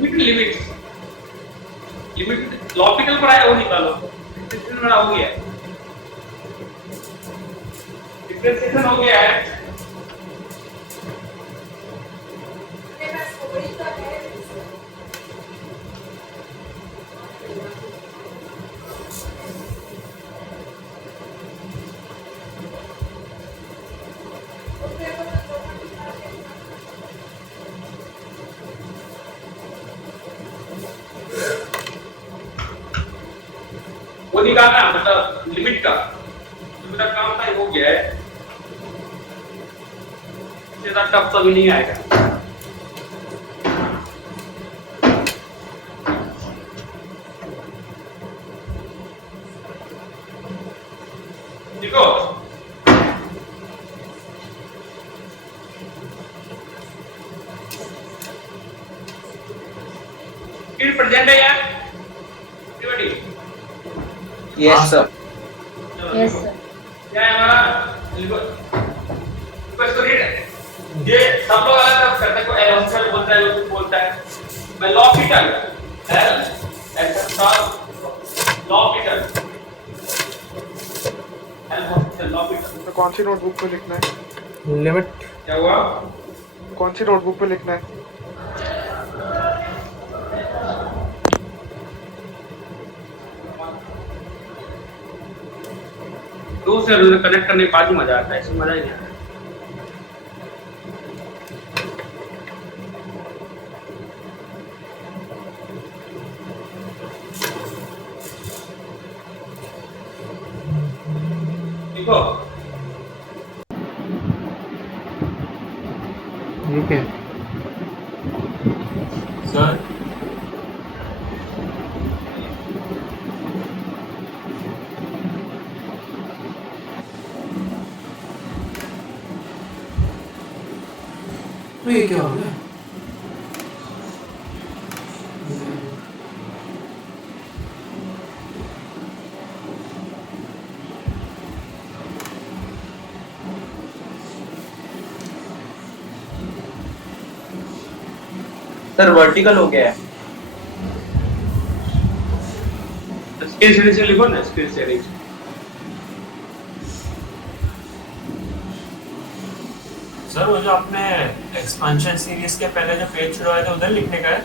Limit limit logical पर आया वो निकालो। डिफरेंशिएशन बड़ा हो गया है, डिफरेंशिएशन हो गया है। वो निकालना मतलब लिमिट का जो मेरा काम था हो गया है, इससे ज्यादा टफ तो भी नहीं आएगा। देखो स्क्रीन प्रेजेंट है यार everybody? Yes sir. Yes sir. क्या है हमारा रिक्वेस्ट को रीड ये सब लोग अलग अलग करते हैं, कोई एलोसियल बोलता है, कोई बोलता है मैं logical L except logical L logical. तो कौन सी नोटबुक पे लिखना है? लिमिट क्या हुआ? कौन सी नोटबुक पे लिखना है? दो से कनेक्ट करने के बाद ही मजा आता है, इसमें मजा ही नहीं आता। देखो ठीक है सर। तो ये क्या हो गया? सर वर्टिकल हो गया है। स्क्रीन शेयरिंग से लिखो ना, स्क्रीन शेयरिंग। सर वो जो आपने एक्सपेंशन सीरीज के पहले जो पेज छुड़वाए थे उधर लिखने का है?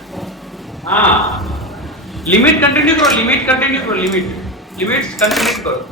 हाँ लिमिट कंटिन्यू करो, लिमिट कंटिन्यू करो, लिमिट्स कंटिन्यू करो।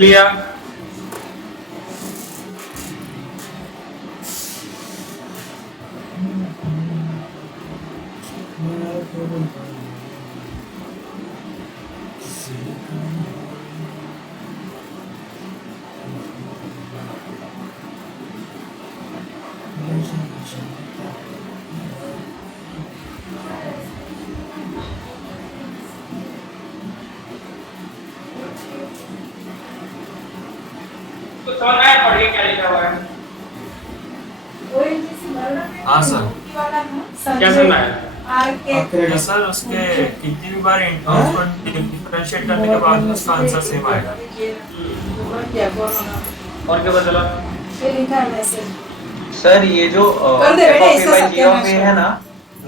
लिया तो समझ में आया पढ़िए क्या लिखा हुआ है? हाँ सर। क्या समझ में आया? तो सर उसके कितनी भी बार आउटपुट डिफरेंशिएट करने के बाद उसका आंसर सेम आएगा। और क्या बदला? सर ये जो कर दे बेटा, इसका f(a) सत्यानाश है ना,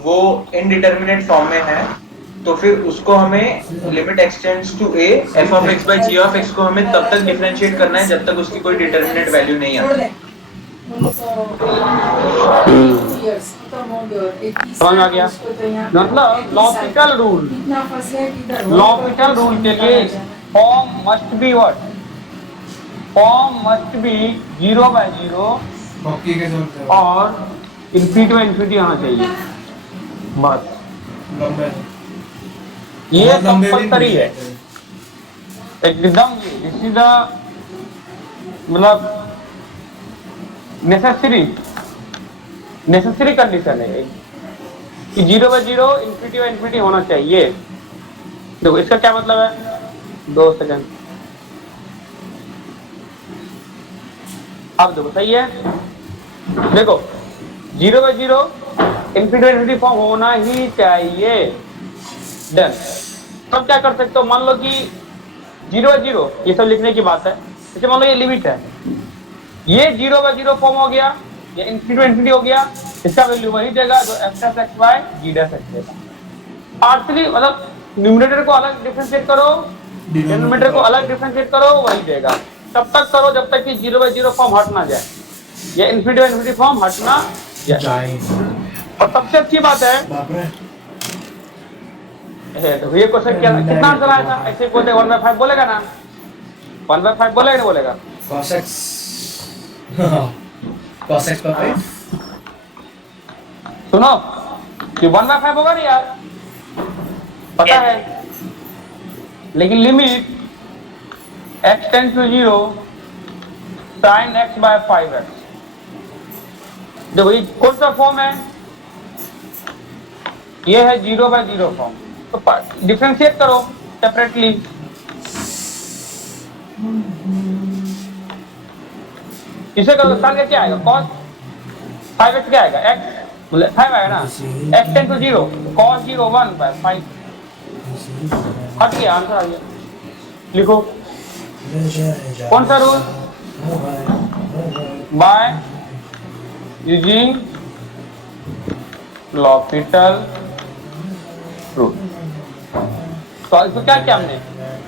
वो इनडिटर्मिनेट फॉर्म में है, तो फिर उसको हमें limit extends to a f(x)/g(x) को हमें तब तक डिफरेंशिएट करना है जब तक उसकी कोई डिटर्मिनेट वैल्यू नहीं आती। समझ में आ गया? मतलब लॉजिकल रूल के लिए form must be what? Form must be 0/0 और इन्फिनिटी में इन्फिनिटी आना चाहिए, बस ये कंपल्सरी है एकदम। दिस इज द मतलब नेसेसरी कंडीशन है कि 0/0 इन्फिनिटी में इन्फिनिटी होना चाहिए। देखो इसका क्या मतलब है, 2 सेकंड। अब देखो सही है, देखो 0/0 इन्फिनिटी फॉर्म होना ही चाहिए। डन। तब क्या कर सकते हो, मान लो कि 0/0 ये सब लिखने की बात है, जैसे मान लो ये लिमिट है, ये 0/0 फॉर्म हो गया, ये इन्फिनिटी हो गया, इसका वैल्यू वही देगा जो f(x)/g' देगा। पार्शियली मतलब न्यूमरेटर को अलग डिफरेंशिएट करो, डिनोमिनेटर को अलग डिफरेंशिएट करो, वही देगा। तब तक करो जब तक कि 0/0 फॉर्म हट ना जाए, ये इन्फिनिटी फॉर्म हट ना जाए। और सबसे अच्छी बात है तो ये क्वेश्चन कितना आंसर आया था? ऐसे बोलते 1/5 बोलेगा ना, 1/5 बोलेगा नहीं बोलेगा? cos x पर 5 सुनो कि 1/5 होगा नहीं यार, पता है, लेकिन limit x tends to 0 sin x/5x। देखो ये कौन सा फॉर्म है? ये है 0/0 फॉर्म, तो डिफरेंशिएट करो सेपरेटली। इसे करो साल का क्या आएगा, cos 5x क्या आएगा, x मतलब 5 आएगा ना, x टेंड टू 0 cos 0 1/5 हट गया, आंसर आ गया। लिखो कौन सा rule? By using l'Hopital rule. तो इसको क्या किया हमने,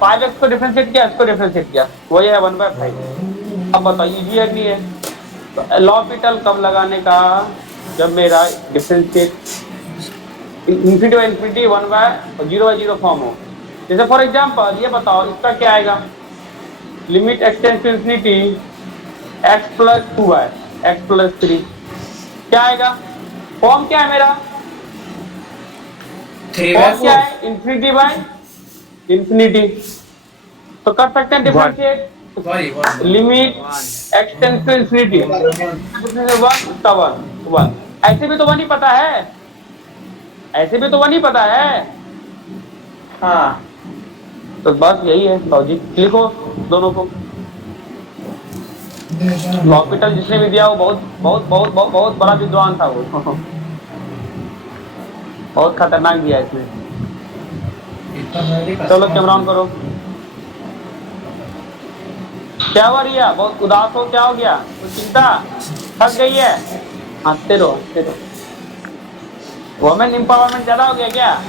5x को डिफरेंशिएट किया, इसको डिफरेंशिएट किया, वही है 1/5। अब बताइए इजी है नहीं है? तो l'Hopital कब लगाने का, जब मेरा डिफरेंशिएट इन्फिनिटी 1/0/0 फॉर्म हो। जैसे फॉर एग्जांपल ये बताओ, इसका क्या आएगा, limit x tends to infinity x + 2y x + 3 क्या आएगा? फॉर्म क्या है मेरा? 3/4 क्या है? इन्फिनिटी। तो कर सकते हैं differentiate, limit x tends to infinity 1 ऐसे भी तो 1 ही पता है, ऐसे भी तो 1 ही पता है। हाँ तो बस यही है लॉजिक। लिखो दोनों को। l'Hopital जिसने भी दिया वो बहुत बहुत बहुत बहुत, बहुत बड़ा विद्वान था वो बहुत खतरनाक दिया इसने। चलो कैमरा ऑन करो। क्या हुआ रिया, बहुत उदास हो, क्या हो गया, कुछ चिंता, थक गई है? हंसते रहो हंसते रहो। वुमेन एम्पावरमेंट ज्यादा हो गया क्या?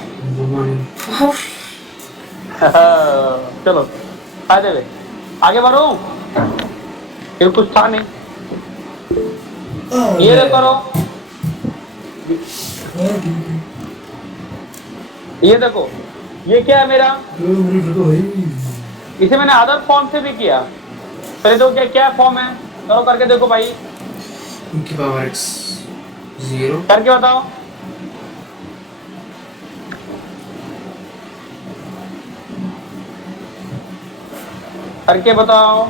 चलो फायदे में आगे बढ़ो, फिर कुछ था नहीं। ये करो, ये देखो, ये क्या है मेरा, इसे मैंने अदर फॉर्म से भी किया। पहले तो क्या क्या फॉर्म है, करो करके देखो भाई, x 0 करके बताओ। करके बताओ।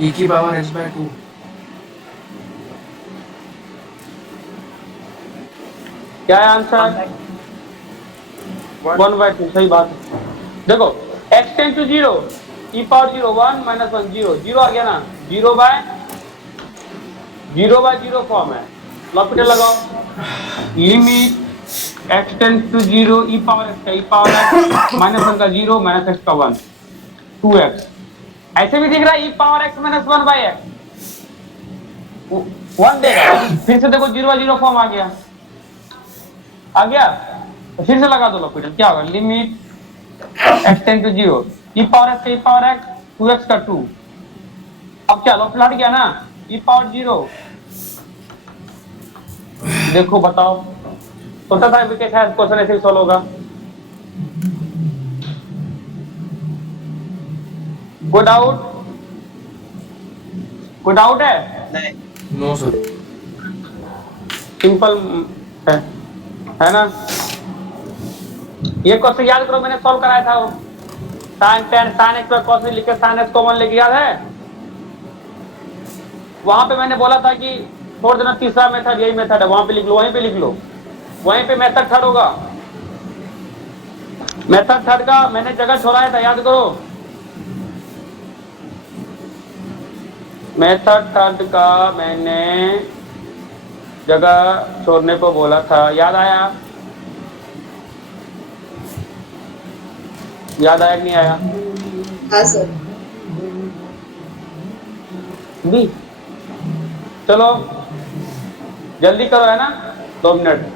e⁻x/2 क्या है आंसर? 1/2 सही बात है। देखो x टेंड टू 0 e⁻0 1 - 1 0 0 आ गया ना, 0/2 0/0 फॉर्म है, लॉपिटल लगाओ, limit x tends to 0 e power x का e पावर x -1 का 0 -x का 1 2x। ऐसे भी दिख रहा है e पावर x -1/x 1 देगा। फिर से देखो 0/0 फॉर्म आ गया तो फिर से लगा दो लॉपिटल, क्या होगा, limit x tends to 0 e power x का e पावर x 2x का 2। अब क्या लॉपिटल हट गया ना, e पावर 0। देखो बताओ, सोचा था कि शायद क्वेश्चन ऐसे ही सॉल्व होगा। कोई डाउट है? नहीं, नो सर। सिंपल है ना। ये क्वेश्चन याद करो, मैंने सॉल्व कराया था वो sin x पर cos लिख के sin x कॉमन लेके, याद है? वहां पे मैंने बोला था कि छोड़ देना, तीसरा मेथड यही मेथड है, वहां पे लिख लो, वहीं पे लिख लो, वहीं पे मेथड थर्ड होगा। मेथड थर्ड का मैंने जगह छोड़ाया था, याद करो। मेथड थर्ड का मैंने जगह छोड़ने को बोला था, याद आया? याद आया कि नहीं आया? हाँ सर। भी चलो जल्दी करो, है ना, 2 मिनट।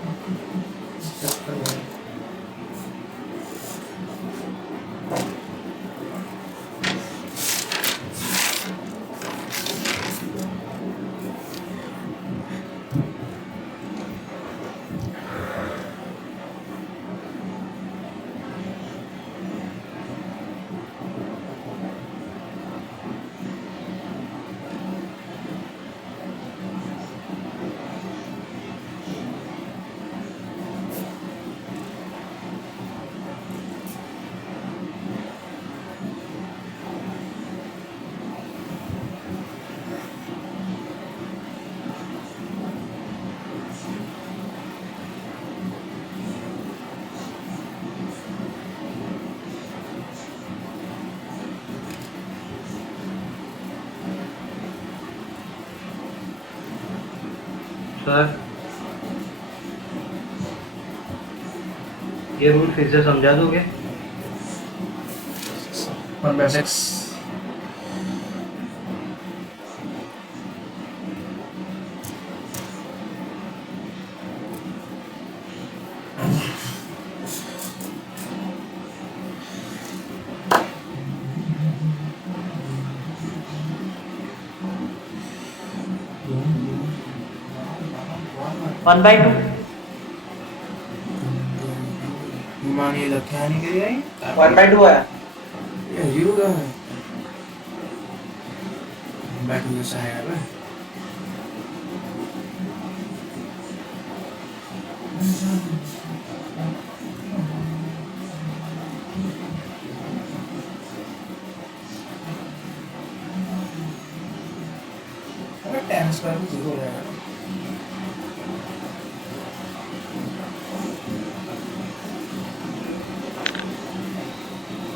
सर ये रूल फिर से समझा दोगे? 1/6 1/2 मान ये क्या नहीं करिए 1/2 है। ये 0 का है। 1/2 जैसा है अब। अरे tan स्क्वायर भी 0 हो जाएगा।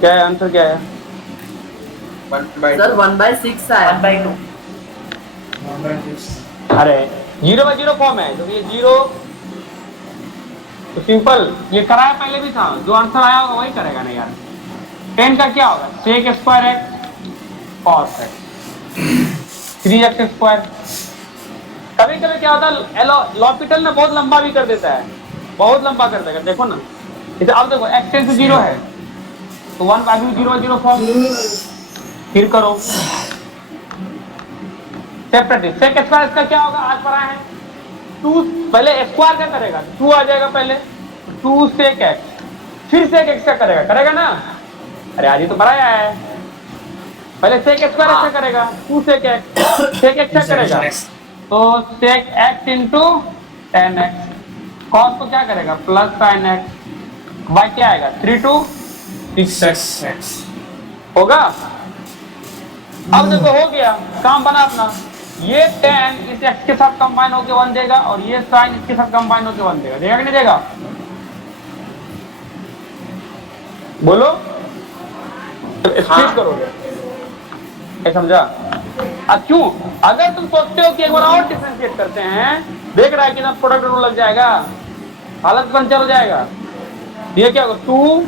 क्या है आंसर, क्या है? 1/2 सर 1/6 आया। 1/2 1/6 अरे 0/0 फॉर्म है, तो ये 0 तो सिंपल, ये कराया पहले भी था, जो आंसर आया होगा वही करेगा ना यार। 10 का क्या होगा, sec square x cos x 3x²। कभी कभी क्या होता है, लॉपिटल ना बहुत लंबा भी कर देता है, बहुत लंबा कर देगा। देखो ना, इसे अब देखो x टेंड्स टू 0 है तो 1/0 फॉर्म, फिर करो सेपरेटली। sec स्क्वायर इसका क्या होगा, आज पढ़ा है 2, पहले स्क्वायर का करेगा 2 आ जाएगा पहले, 2 sec x, फिर sec x का करेगा ना। अरे आज ही तो पढ़ाया है, पहले sec स्क्वायर x का करेगा, 2 sec x का करेगा तो sec x into tan x, cos को क्या करेगा प्लस sin x, y क्या आएगा 3 to 6x होगा। अब देखो हो गया, काम बना अपना। ये tan इस x के साथ कंबाइन होकर 1 देगा और ये sin इसके साथ कंबाइन होकर 1 देगा, देगा कि नहीं देगा? बोलो, तो स्प्लिट करोगे, समझा? क्यों? अगर तुम सोचते हो कि एक बार और डिफरेंशिएट करते हैं, देख रहा है कि ना प्रोडक्ट रूल लग जाएगा, हालत पंचर हो जाएगा। ये क्या होगा? 2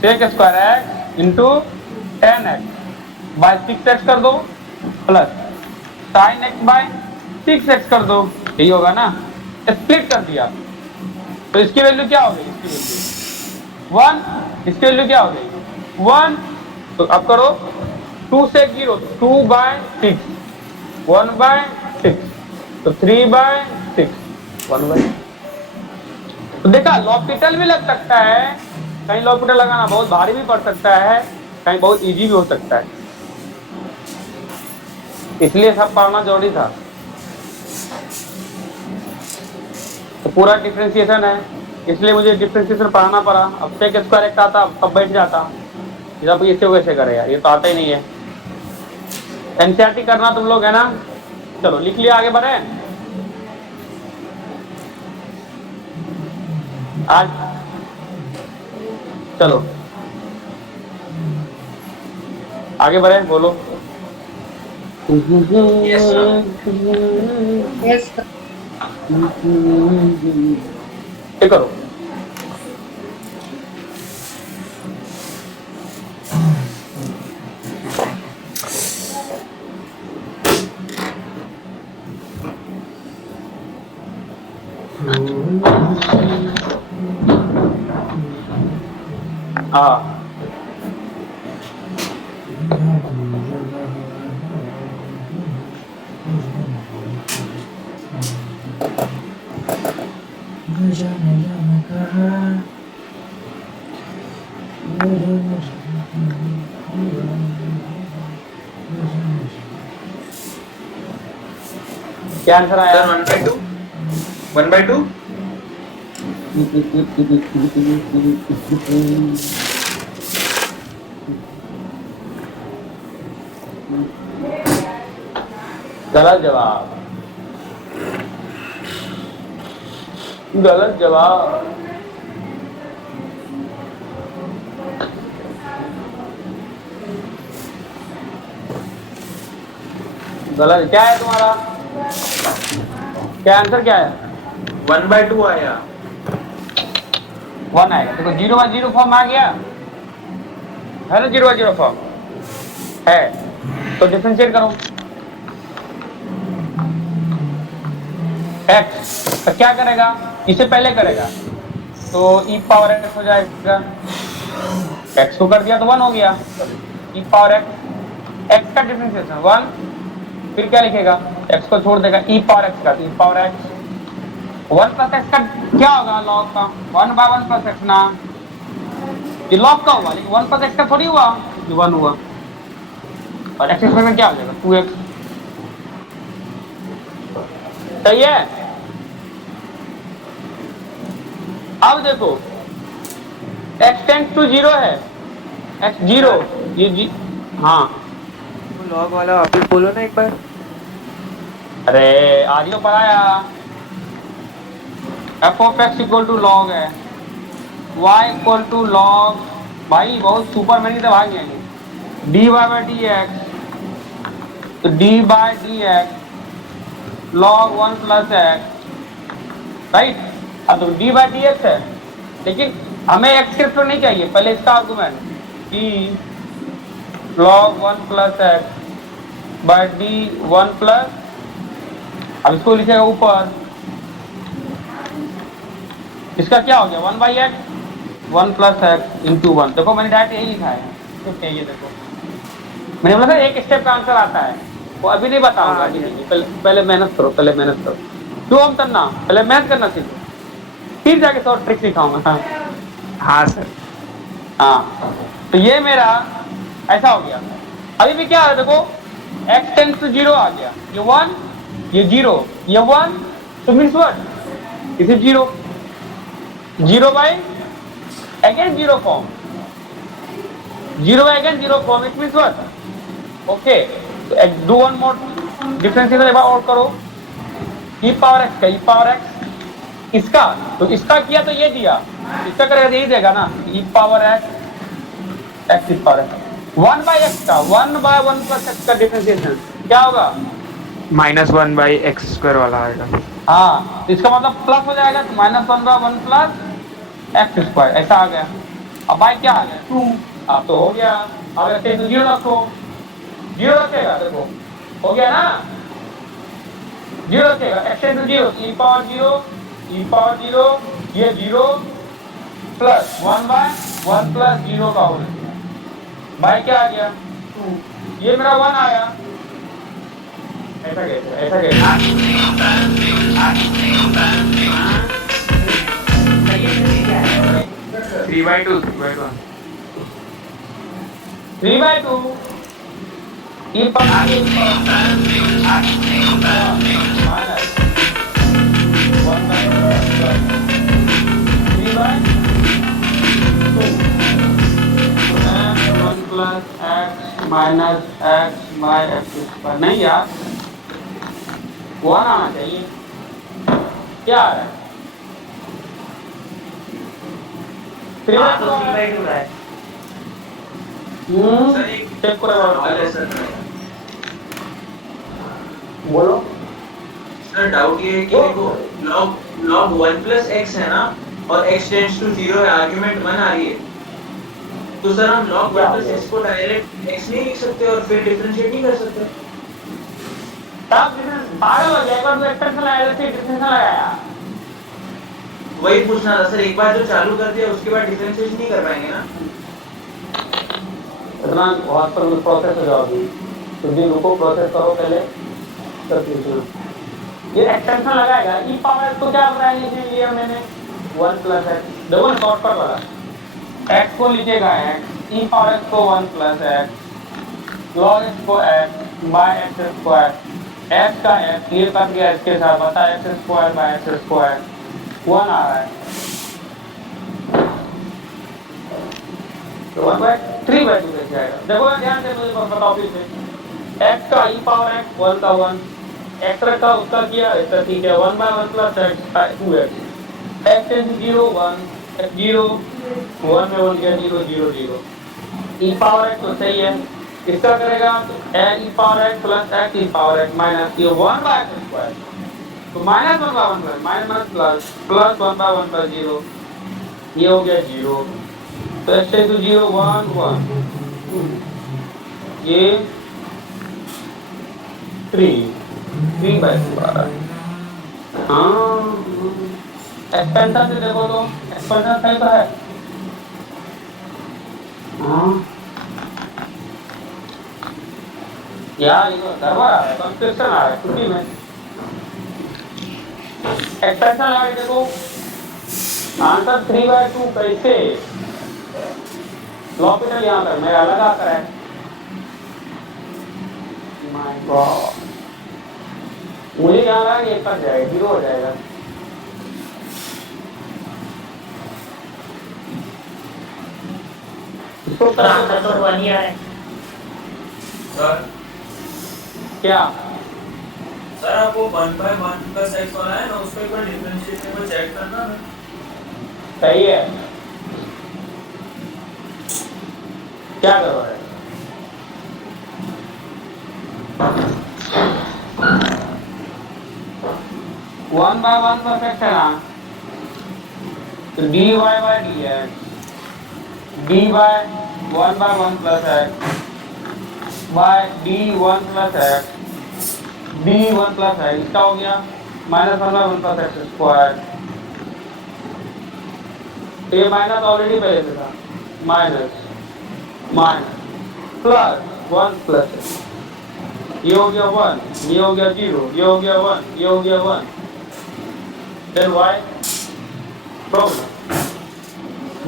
sec square X into 10x by 6x कर दो plus sin x bye 6x कर दो, यही होगा ना। स्प्लिट कर दिया तो इसकी वैल्यू क्या हो गई? इसकी वैल्यू 1, इसकी वैल्यू क्या हो गई? 1। तो अब करो 2 sec 0, 2 बाय 6, 1 बाय 6, तो 3 बाय 6, 1 बाय। तो देखा, लॉपिटल भी लग सकता है, कहीं लॉपिटल लगाना बहुत भारी भी पड़ सकता है, कहीं बहुत इजी भी हो सकता है, इसलिए सब पढ़ना जरूरी था। तो पूरा डिफरेंशिएशन है, इसलिए मुझे डिफरेंशिएशन पढ़ाना पड़ा। अब sec स्क्वायर एक्स आता तब बैठ जाता, जब इसे वैसे करे यार, ये तो आता ही नहीं है। एनसीईआरटी करना तुम लोग है ना, चलो लिख लिया, आगे बढ़े। आज चलो आगे बढ़े, बोलो। Yes, sir. Yes, sir. ये करो। हाँ, क्या आंसर आया? Sir, 1/2. गलत जवाब, गलत जवाब। गलत। क्या है तुम्हारा? क्या आंसर क्या है? 1/2 आया। 1 आएगा। देखो 0/0 फॉर्म आ गया है ना, 0/0 फॉर्म है, तो डिफरेंशिएट करो। x तो क्या करेगा? इसे पहले करेगा तो e पावर x हो जाएगा, x को कर दिया तो 1 हो गया, e पावर x का डिफरेंशिएशन 1, फिर क्या लिखेगा? x को छोड़ देगा, e पावर x का, e power x 1 plus x का क्या होगा? लॉग का 1/1 प्लस x ना, ये लॉग का हुआ, लेकिन 1 प्लस x का थोड़ी हुआ, ये 1 हुआ, और x स्क्वायर में क्या हो जाएगा? 2x। सही है। अब देखो x टेंड्स टू 0 है, x 0, ये हाँ, लॉग वाला वापस बोलो ना एक बार। अरे आर्यो पढ़ाया, f of x equal to log है, वाई इक्वल टू लॉग, भाई बहुत सुपर मैनी से भाग जाएंगे, d y by d x, तो d by d x log 1 plus x, right. अब तो डी बाई डी एक्स है, लेकिन हमें एक्स के रिस्पेक्ट नहीं चाहिए, पहले इसका argument D log 1 plus x by D 1 plus, अब इसको लिखेगा ऊपर, इसका क्या हो गया? 1/x 1 plus x into 1। देखो मैंने डायरेक्ट यही लिखा है, तो चाहिए देखो, मैंने बोला था एक स्टेप का आंसर आता है, वो अभी नहीं बताऊंगा, अभी नहीं, पहले मेहनत करो, पहले मेहनत करो, क्यों हम करना, पहले मेहनत करना सीखो, फिर जाके तो ट्रिक सिखाऊंगा। हाँ सर। हाँ, तो ये मेरा ऐसा हो गया। अभी भी क्या है देखो, x टेंड्स टू 0 आ गया, ये 1, ये 0, ये 1, तो मीन्स व्हाट? इसे 0, 0 by again 0 form, 0 by again 0 form, it means what? Okay, तो डू वन मोर डिफरेंशिएशन एक बार और करो, e पावर x का, e पावर x इसका, तो इसका किया तो ये दिया, इसका करेगा तो यही देगा ना, e power x, x e power x, 1 by x का 1 बाय 1 प्लस एक्स का डिफरेंशिएशन क्या होगा? -1/x² वाला आएगा। हाँ, तो इसका मतलब प्लस हो जाएगा तो -1 बाय 1 प्लस एक्स स्क्वायर ऐसा आ गया। अब बाई क्या आ गया 2। अब तो हो गया। अब ऐसे तो 0 रखो, 0 रखेगा, देखो हो गया ना, 0 रखेगा, x tend to 0 e power 0 ये 0 प्लस 1 बाय 1 प्लस 0 का होल बाई क्या आ गया 2, ये मेरा 1 आया। ऐसा कैसे, ऐसा कैसे? 3/2 3/2 e power minus 1 by 3/2 1 plus X minus X by X square. नहीं यार 1 आना चाहिए, क्या आ रहा है? 3/2 आ रहा है। सर एक चेक करो सवाल है सर, बोलो। सर डाउट ये है कि देखो log 1 प्लस एक्स है ना, और x टेंड्स टू 0 है, आर्गुमेंट 1 आ रही है, तो सर हम log 1 प्लस एक्स को डायरेक्ट x नहीं लिख सकते और फिर डिफरेंशिएट नहीं कर सकते? तब पागल हो जाएगा, तो एक्सटेंशन लगाया, डिफरेंशिएशन लगाया। वही पूछना था सर, एक बार जो चालू कर दिया उसके बाद डिफरेंशिएशन नहीं कर पाएंगे ना? इतना बहुत पर प्रोसेस हो जाओगी, तो दिन रुको, प्रोसेस करो पहले, तब पूछना। ये एक्सटेंशन लगाएगा ई पावर तो क्या बताएंगे इसमें लिया मैंने 1 प्लस एक्स, देखो ना शॉर्टकट वाला, एक्स को लिखेगा एक्स, ई पावर एक्स को 1 प्लस एक्स, लॉग एक्स को X by X square, X का एक्स ये कट गया इसके साथ, बता X square by X square 1 आ रहा है, तो 1/3/2 कैसे आएगा? देखो ध्यान से मुझे बताओ फिर से, x का e पावर x 1 का 1, x रखा उसका किया, इसका ठीक है 1 by 1 plus x 2x, x tend 0 1 x 0 1 में 1 गया 0 0 0, e पावर x तो सही है, इसका करेगा तो e power x plus x e power x minus ये 1 बाय x स्क्वायर, तो -1 by 1 plus minus plus 1 by 1 plus 0, ये हो गया 0, तो x टेंड टू 0 1 1, ये 3/2 आ रहा है। हाँ एक्सपेंशन से देखो तो एक्सपेंशन सही तो है। हाँ यार ये तो गड़बड़ आ रहा है, कंफ्यूजन आ रहा है छुट्टी में। एक्सपेंशन लगा के देखो, आंसर 3/2 कैसे? लॉपिटल यहाँ पर मेरा लगा कर है, माय गॉड, मुझे यहाँ लगा कि 1 कट जाएगा 0 हो जाएगा। इसको तो आंसर तो 1 ही है। सर क्या सर आप वो 1/1 प्लस एक्स वाला है ना, उसको एक बार डिफरेंशिएशन में चेक करना ना। सही है, क्या करो है? वन बाय 1 प्लस एक्स है ना, तो dy by dx dy 1 by 1 plus X by d1 plus X d1 plus X, इसका हो गया -1 बाय 1 प्लस एक्स स्क्वायर, तो ये माइनस ऑलरेडी पहले से था, माइनस प्लस 1 प्लस ये हो गया 1, ये हो गया 0, ये हो गया 1, ये हो गया 1, देन y प्रॉब्लम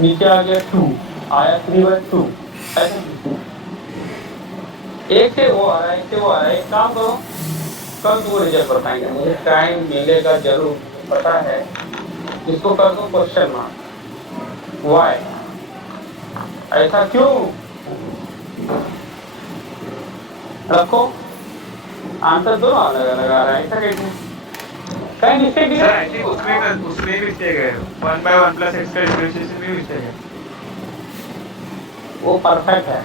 नीचे आ गया 2 आया 3/2 ऐसे 2 एक से वो आ रहा है, एक से वो आ रहा है। एक काम करो, कल तुम रिजल्ट बताएंगे, मुझे टाइम मिलेगा जरूर, पता है, इसको कर दो क्वेश्चन मार्क, वाई ऐसा क्यों रखो, आंसर दोनों अलग अलग आ रहा है, ऐसा कैसे? कहीं मिस्टेक भी सर है? एक्चुअली उसमें मिस्टेक है, 1/1 प्लस एक्स का डिफरेंशिएशन में मिस्टेक है। वो परफेक्ट है,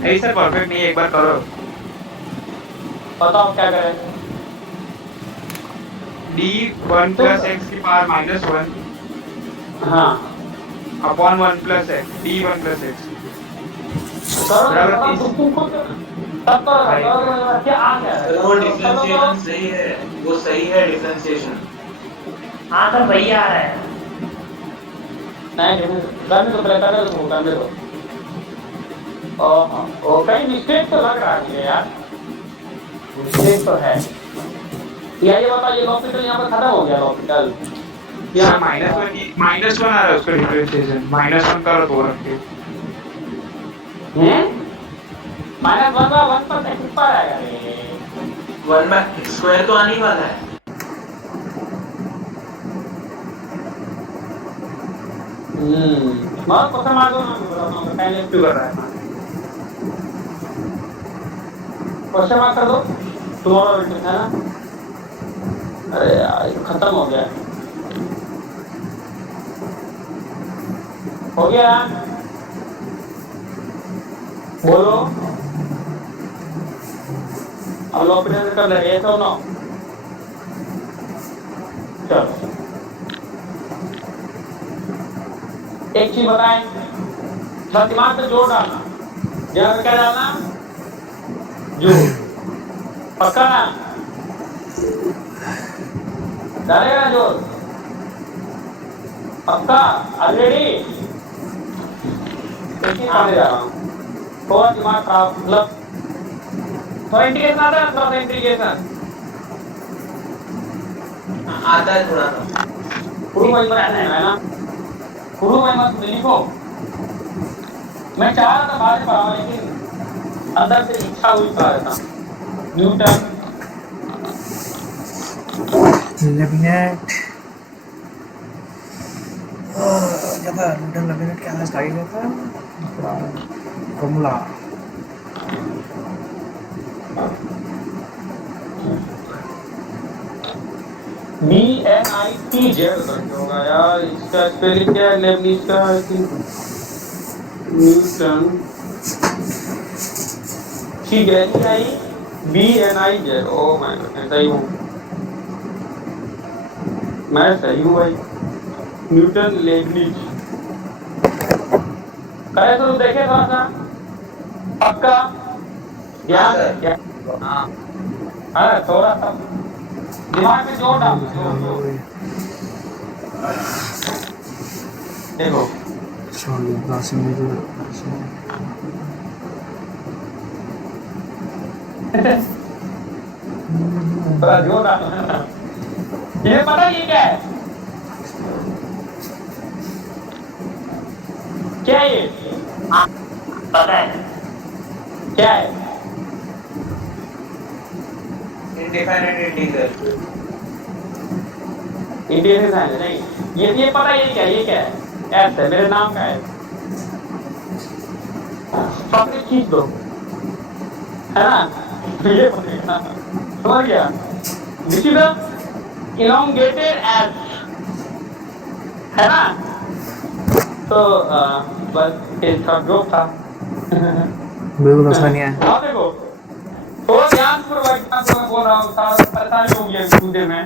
नहीं सर परफेक्ट नहीं है, एक बार करो। बताओ क्या करें। डी वन प्लस एक्स की पावर -1 हाँ upon 1 plus x D 1 plus x करो बराबर करो, 30। तुम खुद तब करो क्या आ गया है? सर वो डिफरेंशिएशन सही है, वो सही है डिफरेंशिएशन। हाँ सर वही आ रहा है। नहीं करने तो पहले करने दो। ओ कहीं मिस्टेक तो लग रहा है मुझे यार, मिस्टेक तो है। या ये बताओ, ये हॉस्पिटल यहाँ पर खत्म हो गया हॉस्पिटल यहाँ -1 आ रहा है उसका डिफरेंशिएशन, -1 करो तो रख के। -1 का 1 पर किस पर आएगा रे? 1 में स्क्वायर तो आने ही वाला है। बहुत क्वेश्चन मार दो ना, पहले क्यों कर रहा है? क्वेश्चन मार्क कर दो, टुमारो है ना। अरे यार खत्म हो गया, हो गया बोलो। अब लॉकडाउन कर ले, ऐसा ना चलो। एक चीज बताएं, थोड़ा दिमाग से जोर डालना। यहाँ पे क्या डालना? जोर। पक्का ना? डालेगा ना जोर? पक्का? ऑलरेडी? देखिए आने जा रहा हूँ, थोड़ा दिमाग खराब, मतलब थोड़ा इंडिकेशन आता है, थोड़ा सा इंडिकेशन आता है थोड़ा सा। शुरू में बनाना है ना, शुरू में मत लिखो। मैं चाह रहा था बाद में पढ़ाऊं, लेकिन अंदर से इच्छा हुई पढ़ा रहा था। न्यूटन लेबिनेट क्या था? न्यूटन लेबिनेट क्या स्टाइल क्या था? फॉर्मूला BNITZ करके होगा यार, इसका स्पेलिंग क्या है? लेबनीज का आई थिंक न्यूटन, ठीक है। BNIZ। ओ माय गॉड, मैं सही हूँ, मैं सही हूँ भाई। न्यूटन लेबनीज करे तो देखे थोड़ा सा, पक्का ध्यान क्या? हाँ थोड़ा सा दिमाग में जोर डाल, देखो थोड़ा जोर डाल। ये पता ये क्या है? क्या है ये? पता है क्या है? इंडिफाइनाइट इंटीग्रल। इंडियन है नहीं, ये पता ये क्या? ये क्या है? एस है, मेरे नाम का है। पकड़े खींच दो, है ना? ये पता समझ गया? This is the elongated S, है ना? तो बस इसका जोक था। बिल्कुल आसानी है। हाँ देखो, थोड़ा ध्यान पूर्वक मैं बोल रहा हूँ, सारा परेशानी हो गया कुछ देर में।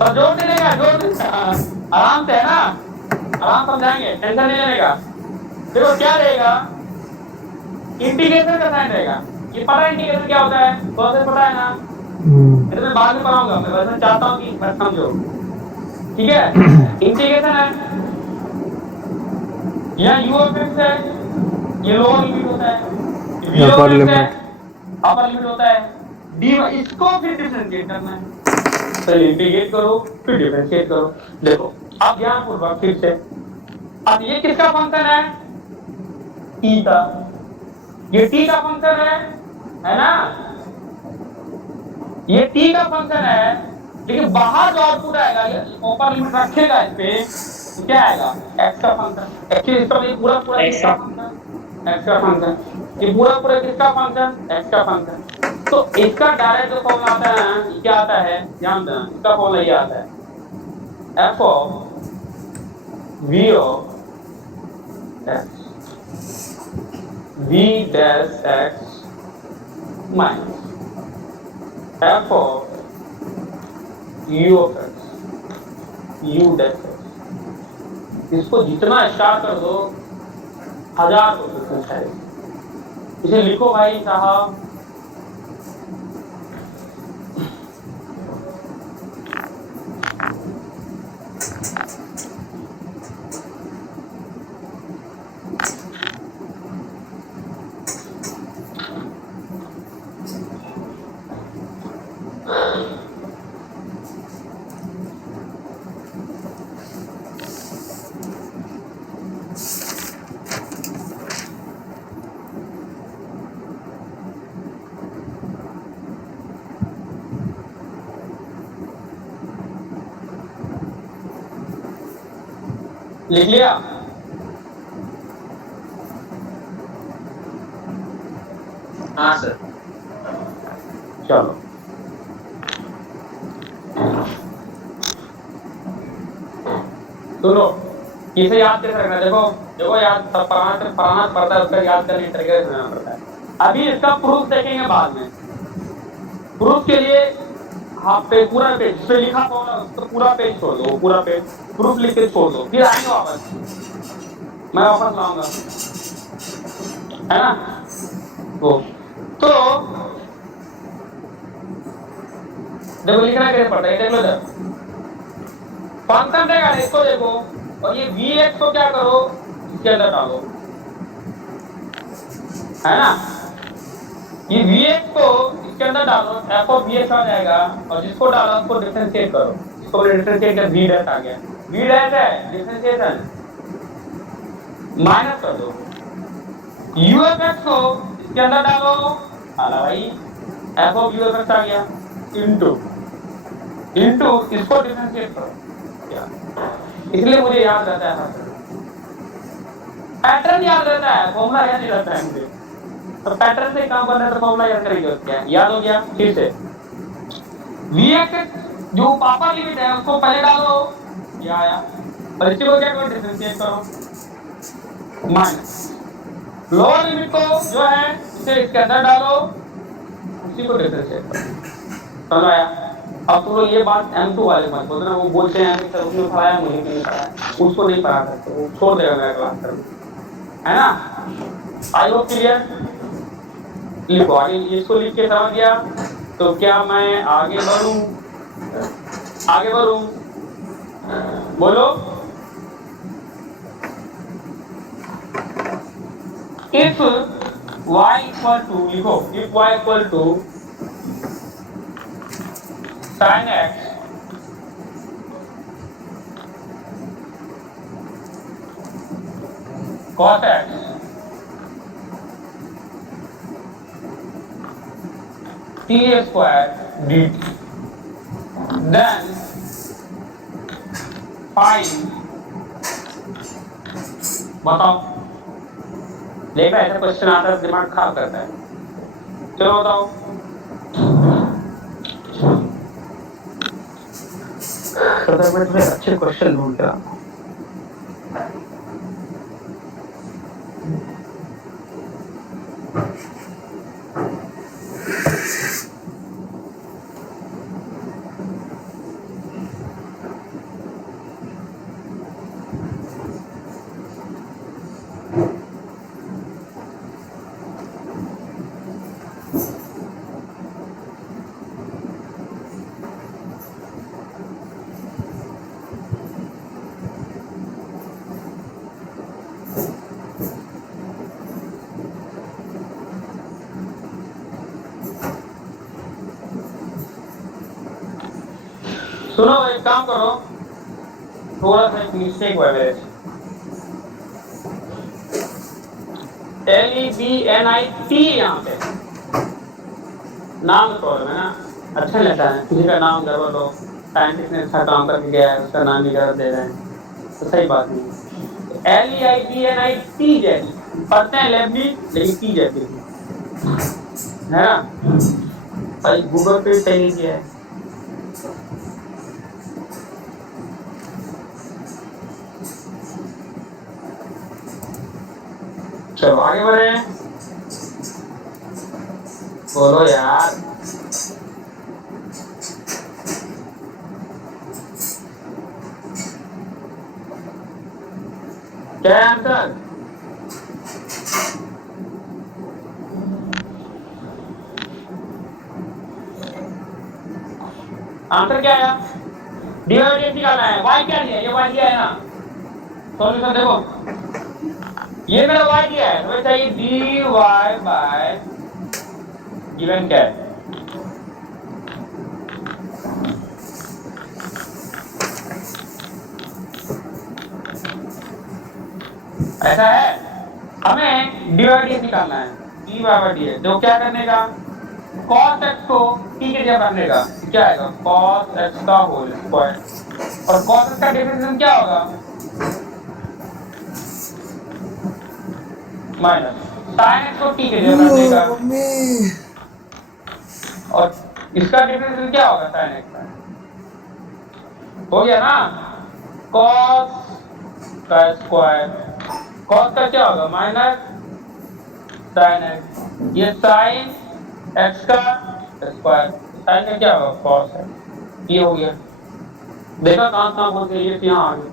तो जोर नहीं लेगा, आराम से, है ना? आराम समझाएंगे, टेंशन नहीं लेने का। देखो क्या रहेगा, इंटीग्रेशन का साइन रहेगा। ये पता है इंटीग्रेशन क्या होता है? प्रोसेस पता है ना? ये तो मैं बाद में पढ़ाऊंगा, मैं वैसे चाहता हूँ कि बस समझो, ठीक है? इंटीग्रेशन है, यहाँ u ऑफ x है, ये लोअर लिमिट होता है, v ऑफ x है, अपर लिमिट होता है, dy, इसको फिर डिफरेंशिएट करना है। तो इंटीग्रेट करो फिर डिफरेंशिएट करो। देखो अब ध्यान पूर्वक फिर से, अब ये किसका फंक्शन है? t का, ये t का फंक्शन है ना? ये t का फंक्शन है, लेकिन बाहर जो आउटपुट आएगा, ये ऊपर लिमिट रखेगा इस पे, तो क्या आएगा? x का फंक्शन। एक्चुअली इसका पूरा पूरा x का फंक्शन एक्स का फंक्शन, ये पूरा पूरा किसका फंक्शन, एक्स का फंक्शन। तो इसका डायरेक्ट जो फॉर्मूला आता है ना, क्या आता है ध्यान देना, इसका फॉर्मूला ये आता है F of V of X V dash X minus F of U of X U dash X. इसको जितना स्टार्ट कर दो 1000 हो सकता है। इसे लिखो भाई साहब लिख लिया। हाँ सर। चलो सुनो, इसे याद कैसे रखना, देखो देखो याद पढ़ाना पड़ता है, उसका याद करने तरीके से समझना पड़ता है। अभी इसका प्रूफ देखेंगे बाद में। प्रूफ के लिए हाँ पे पूरा पेज पे लिखा होगा, उसको पूरा पेज छोड़ दो, पूरा पेज प्रूफ लिख के छोड़ दो, फिर आएंगे वापस, मैं वापस लाऊंगा, है ना। तो देखो लिखना कैसे पड़ता है, देख लो जब फंक्शन रहेगा इसको देखो, और ये वी एक्स को क्या करो इसके अंदर डालो, है ना। ये वी एक्स को इसके अंदर डालो, एफ ऑफ वी एक्स आ जाएगा, और जिसको डालो उसको डिफरेंशिएट करो, इसको डिफरेंशिएट कर वी डैश आ गया, वी डैश है डिफरेंशिएशन माइनस कर दो, यू एफ एक्स को इसके अंदर डालो, आला भाई f of u f x आ गया, इनटू इसको डिफरेंशिएट करो, इसलिए मुझे याद रहता है, पैटर्न याद रहता है, फॉर्मूला याद नहीं रहता है मुझे, तो पैटर्न से काम करना है तो फॉर्मूला याद करेंगे, क्या याद हो गया। फिर से वी एक्स जो पापा लिमिट है उसको पहले डालो, क्या आया, और इसको क्या करो डिफरेंशिएट करो, माइनस लोअर लिमिट को जो है इसे इसके अंदर डालो, उसी को डिफरेंशिएट करो, समझ आया। अब तो ये बात M2 वाले मत बोलना, वो बोलते हैं कि सर उसने पढ़ाया मुझे नहीं पढ़ाया, उसको नहीं पढ़ा सकते, वो छोड़ देगा मेरा क्लास कर, है ना। I hope clear. लिखो आगे, इसको लिख के समझ गया तो क्या मैं आगे बढ़ूं, बोलो। इफ y इक्वल टू, लिखो if y equal to sin x cos x t square dt, then find, बताओ, देखा ऐसा क्वेश्चन आता है दिमाग खराब करता है, चलो बताओ। मैं थोड़े अच्छे क्वेश्चन ढूंढ रहा हूँ। सुनो एक काम करो, थोड़ा सा एक मिस्टेक हुआ मेरे से, LEBNIT यहाँ पे नाम प्रॉब्लम है ना, अच्छा नहीं लगता है किसी का नाम गड़बड़ हो, साइंटिस्ट ने अच्छा काम करके गया है उसका नाम भी गलत दे रहे हैं, तो सही बात नहीं। LEIBNIT पढ़ते हैं लेबनीज लेकिन की जैसे है ना भाई, गूगल पे सही किया है। चलो आगे बढ़े, बोलो यार। क्या है आंसर? आंसर क्या आया? डिवाइडेड निकालना है। y क्या दिया? ये y दिया है ना, सॉल्यूशन देखो, ये मेरा y दिया है, तो चाहिए dy बाय गिवन क्या है? ऐसा है, हमें डिवाइडेड निकालना है, dy बाय dx, जो क्या करने का, cos x को t के जगह रखने का, क्या आएगा? cos x का होल स्क्वायर, और cos x का डिफरेंशिएशन क्या होगा? माइनस sin x को t के जगह रखने का, और इसका डिफरेंशिएशन क्या होगा? sin x का हो गया ना, cos का स्क्वायर, cos का क्या होगा? माइनस sin x, ये sin x का स्क्वायर, sin का क्या होगा? cos x, ये हो गया। देखा कहाँ कहाँ पहुंच गए, ये यहाँ आ गए,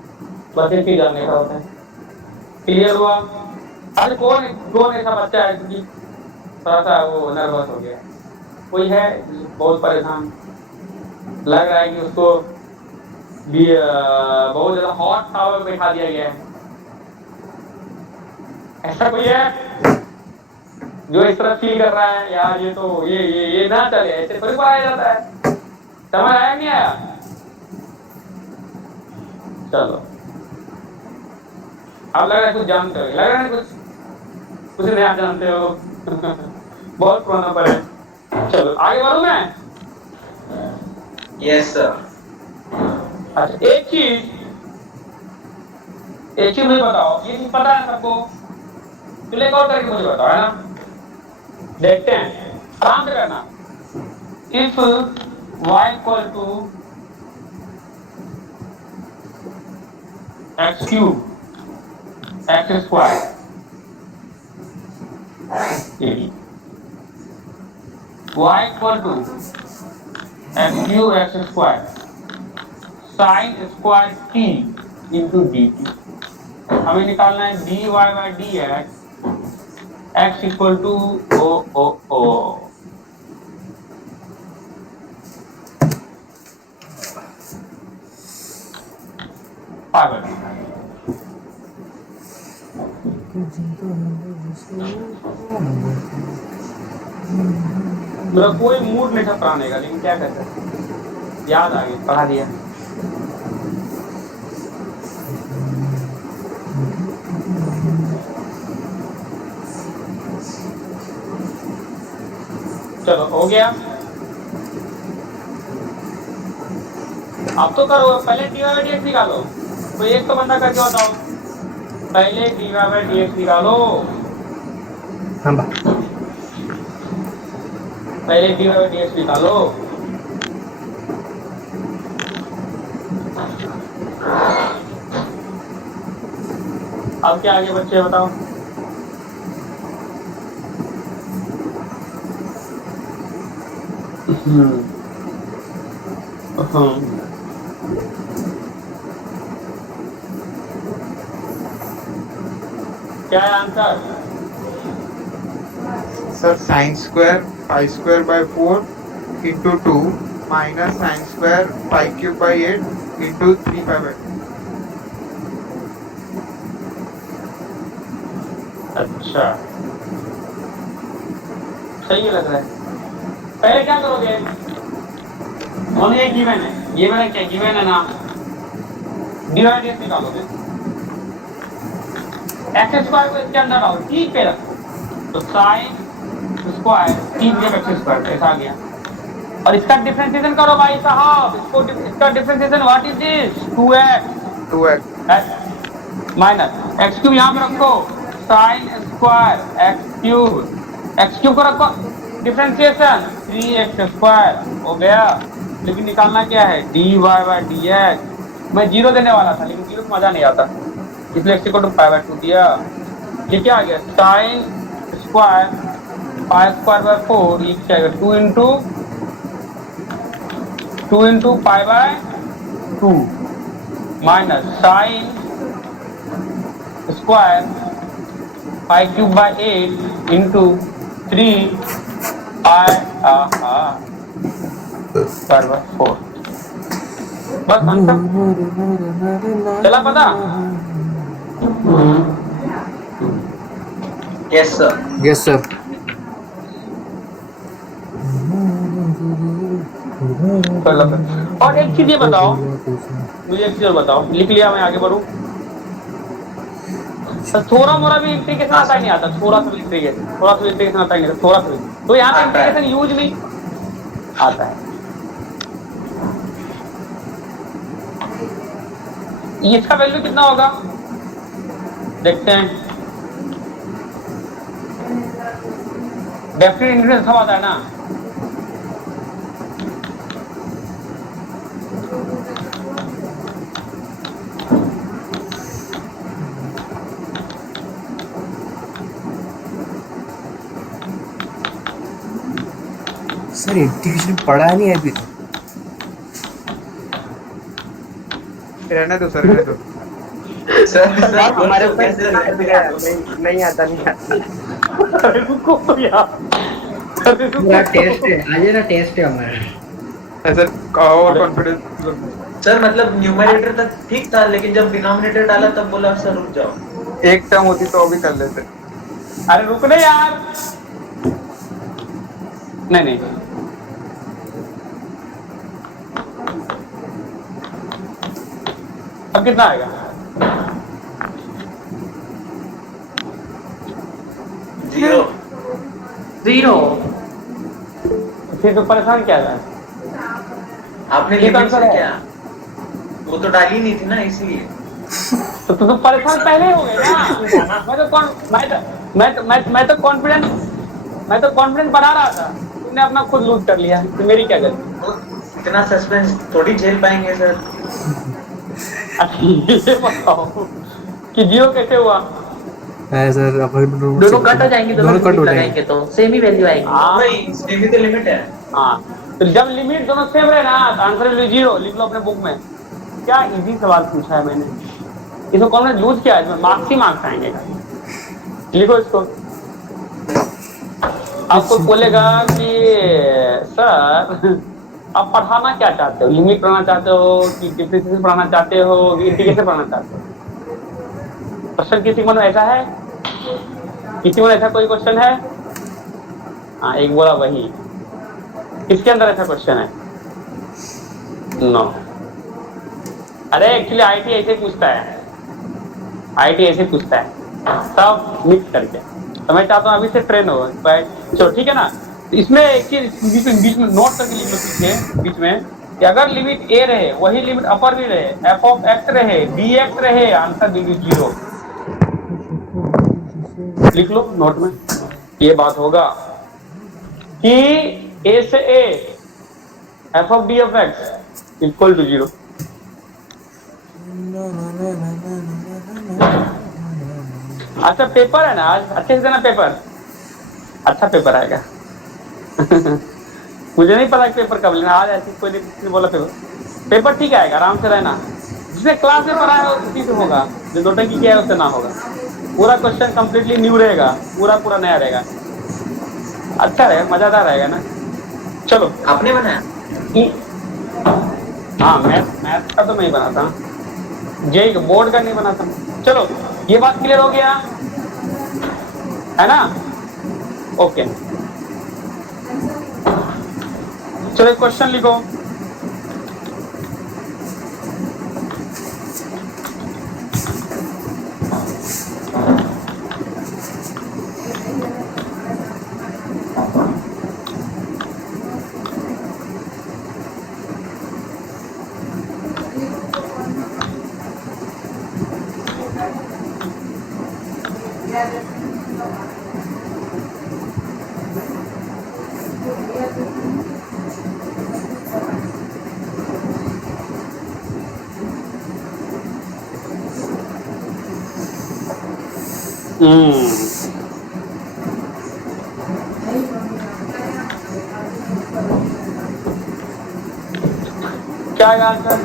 बस एक ही जानने का होता है। क्लियर हुआ? अरे कौन ऐसा बच्चा है कि थोड़ा सा वो नर्वस हो गया? कोई है बहुत परेशान लग रहा है कि उसको भी बहुत ज्यादा हॉट टावर में बैठा दिया गया है? ऐसा कोई है जो इस तरह फील कर रहा है यार, ये तो ये ना चले, ऐसे थोड़ी पाया जाता है? समझ आया नहीं आया? चलो, अब लग रहा है कुछ जानते हो, लग रहा है कुछ नया जानते हो। बहुत पुराना पर है। चलो आगे बढ़ूं मैं? Yes sir. अच्छा, एक चीज मुझे बताओ, ये चीज पता है सबको? चलो एक और करके मुझे बताओ, है ना? देखते हैं, आराम से करना। If y equal to x cube x square, y equal to x cube x square sine square t into dt, हमें निकालना है dy by dx x equal to o पागल। मेरा कोई मूड नहीं था पढ़ाने का, लेकिन क्या कर सकते, याद आ गया, पढ़ा दिया। चलो हो गया, अब तो करो, पहले dy बाई dx निकालो। तो एक तो बंदा करके बताओ, पहले dy बाई dx निकालो। पहले dy बाई dx निकालो। अब क्या आगे बच्चे बताओ? क्या है answer? Sir sine square pi square by 4 into 2 minus sine square pi cube by 8 into 3 pi by. अच्छा, सही लग रहा है। पहले क्या करोगे? ये गिवन है, ये मेरा क्या गिवन है ना, डिवाइडेड निकालोगे, एक्स स्क्वायर को इसके अंदर डालो, ठीक पे रखो, तो साइन स्क्वायर 3 एक्स स्क्वायर ऐसा आ गया। और इसका डिफरेंशिएशन करो भाई साहब, इसका differentiation what is this? 2x minus x cube यहाँ पे रखो, साइन स्क्वायर एक्स क्यूब को रखो डिफरेंशिएशन 3x² हो गया। लेकिन निकालना क्या है dy/dx। मैं 0 देने वाला था लेकिन 0 मजा नहीं आता इसलिए x = π/2 दिया। ये क्या आ गया साइन स्क्वायर π²/4 ये क्या आएगा 2 into π/2 minus sine square π³ 8 into 3π/4 बस आंसर चला पता। Yes sir. Yes sir. और एक चीज ये बताओ मुझे, एक चीज और बताओ, लिख लिया मैं आगे बढ़ूं। थोड़ा मोरा भी इंटीग्रेशन आता ही नहीं आता, थोड़ा सा इंटीग्रेशन आता ही नहीं, थोड़ा सा तो यहाँ पे इंटीग्रेशन यूज नहीं आता है। इसका वैल्यू कितना होगा देखते हैं। डेफिनेट इंटीग्रेशन सब आता है ना। सर इंटीग्रेशन पढ़ा नहीं है अभी तो। रहने दो सर, रहने दो। सर हमारे ऊपर कैसे नहीं आता अरे रुको तो यार, अरे रुको। पूरा टेस्ट है आज ना, टेस्ट है हमारा। सर और कॉन्फिडेंस। सर मतलब न्यूमरेटर तक ठीक था लेकिन जब डिनोमिनेटर डाला तब बोला सर रुक जाओ। एक टर्म होती तो अभी कर लेते। अरे रुकने यार, नहीं अब कितना आएगा 0 फिर तो परेशान क्या है। आपने ये लिमिट आंसर से है। क्या वो तो डाली नहीं थी ना इसलिए। तो परेशान पहले हो गए ना। मैं तो कॉन्फिडेंस बना रहा था, तुमने अपना खुद लूज कर लिया, तो मेरी क्या गलती। तो इतना सस्पेंस थोड़ी झेल पाएंगे सर। ये बताओ कि 0 कैसे हुआ। है सर अपन दोनों कट हो जाएंगे, दोनों कट हो लगाएंगे जाएंगे तो सेम ही वैल्यू आएगी। हाँ वही सेमी तो लिमिट है। हाँ, तो जब लिमिट दोनों सेम रहे ना तो आंसर 0 लिख लो अपने बुक में। क्या इजी सवाल पूछा है मैंने, इसको कौन ने लूज किया है, इसमें मार्क्स ही मार्क्स आएंगे। लिखो इसको। आपको बोलेगा कि सर आप पढ़ाना क्या चाहते हो, लिमिट पढ़ाना चाहते हो कि डिफरेंशिएशन पढ़ाना चाहते हो कि इंटीग्रेशन पढ़ाना चाहते हो। क्वेश्चन किसी को ऐसा है, किसी को ऐसा कोई क्वेश्चन है। हाँ एक बोला वही, किसके अंदर ऐसा क्वेश्चन है। नो अरे एक्चुअली आईटी ऐसे पूछता है, आईटी ऐसे पूछता है सब मिक्स करके। तो मैं चाहता हूँ अभी से ट्रेन हो चलो ठीक है ना। इसमें एक चीज बीच में नोट करके लिख लो पीछे बीच में कि अगर लिमिट ए रहे वही लिमिट अपर भी रहे, एफ ऑफ एक्स रहे, डी एक्स रहे, आंसर भी 0 लिख लो नोट में। ये बात होगा कि ए से A F of D of x equal to 0। अच्छा पेपर है ना आज, अच्छे से देना पेपर, अच्छा पेपर आएगा। मुझे नहीं पता कि पेपर कब लेना, आज ऐसी कोई नहीं बोला पेपर ठीक आएगा, आराम से रहना। जिसने क्लास में पढ़ा है उसी से होगा, जो नोटंकी किया है उससे ना होगा। पूरा क्वेश्चन कंप्लीटली न्यू रहेगा, पूरा नया रहेगा, अच्छा रहेगा, मजेदार रहेगा ना। चलो आपने बनाया? हाँ मैथ का तो मैं ही बनाता, जेई का बोर्ड का नहीं बनाता। चलो ये बात क्लियर हो गया है ना। ओके चलो क्वेश्चन लिखो। क्या है आंसर?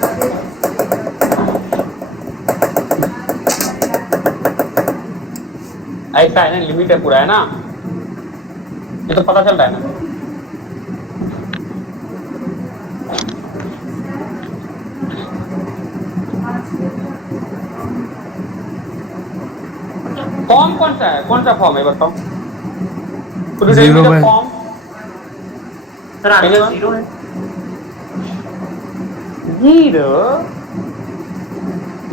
ऐसा है ना, लिमिट है पूरा, है ना? ये तो पता चल रहा है ना। फॉर्म कौन सा है? कौन सा फॉर्म है बताओ? Zero by- form sir answer 0 है। 0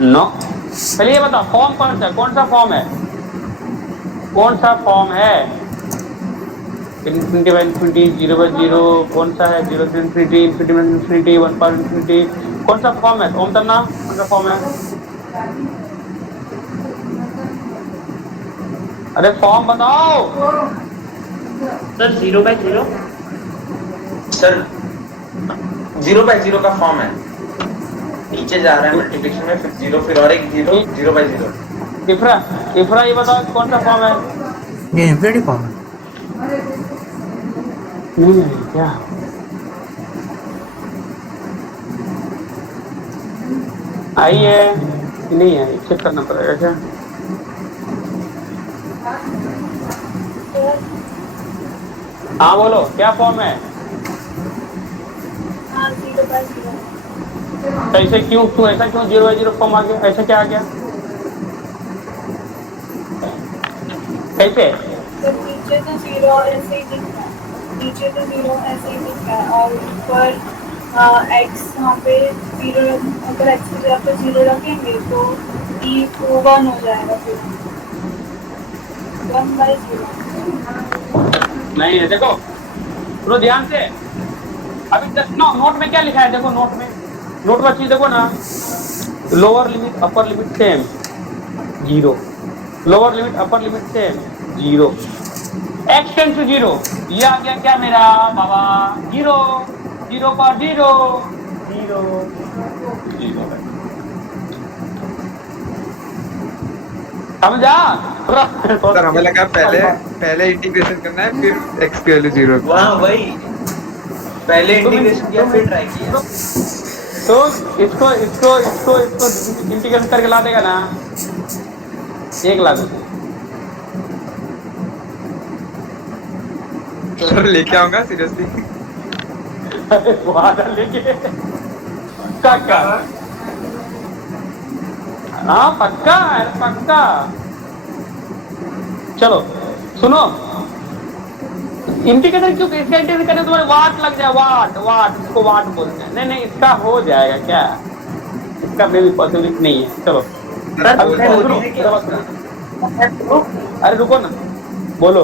नो। पहले ये बताओ फॉर्म कौन सा है? कौन सा फॉर्म है? कौन सा फॉर्म है? इन्फिनिटी बाय इन्फिनिटी, 0 बाय 0, कौन सा है? 0 से इन्फिनिटी, इन्फिनिटी बाय इन्फिनिटी, 1 पर इन्फिनिटी, कौन सा फॉर्म है? ओम तन्ना कौन सा फॉर्म है? अरे फॉर्म बताओ। Sir 0 by 0। सर 0 by 0 का फॉर्म है, नीचे जा रहा है मल्टीप्लिकेशन में, फिर 0, फिर और एक 0, 0 by 0। इफ्रा ये बताओ कौन सा फॉर्म है? ये इन्फिनिटी फॉर्म है। नहीं क्या आई है कि नहीं आई? चेक करना पड़ेगा क्या? हाँ बोलो क्या फॉर्म है? ऐसे क्यों ऐसा क्यों 0 by 0 फॉर्म आ गया? ऐसा क्या आ गया? कैसे? नीचे तो 0 ऐसे ही दिखता है, नीचे तो 0 ऐसे ही दिखता है, और ऊपर x यहाँ पे 0, अगर x की जगह पे 0 रखेंगे तो e को 1 हो जाएगा, फिर 1 by 0। नहीं है, देखो सुनो ध्यान से। अभी नोट में क्या लिखा है? देखो नोट में चीज देखो ना। Lower limit upper limit same 0, lower limit upper limit same 0, x tends to 0, ये आ गया क्या मेरा बाबा? 0, 0 पर 0, 0, 0। समझा? सर हमें लगा पहले इंटीग्रेशन करना है, फिर x की वैल्यू 0। वहाँ वही पहले इंटीग्रेशन किया फिर ट्राई किया। तो इसको इंटीग्रेशन करके ला देगा ना 1 लाख। सर लेके आऊंगा सीरियसली। लेके क्या? हाँ पक्का है, पक्का। चलो सुनो, इंटीग्रेटर क्यों? इसका इंटीग्रेशन करने तुम्हारे वाट लग जाए, वाट इसको वाट बोलते हैं। नहीं इसका हो जाएगा क्या? इसका भी पॉसिबिलिटी नहीं है। चलो अरे रुको ना, बोलो।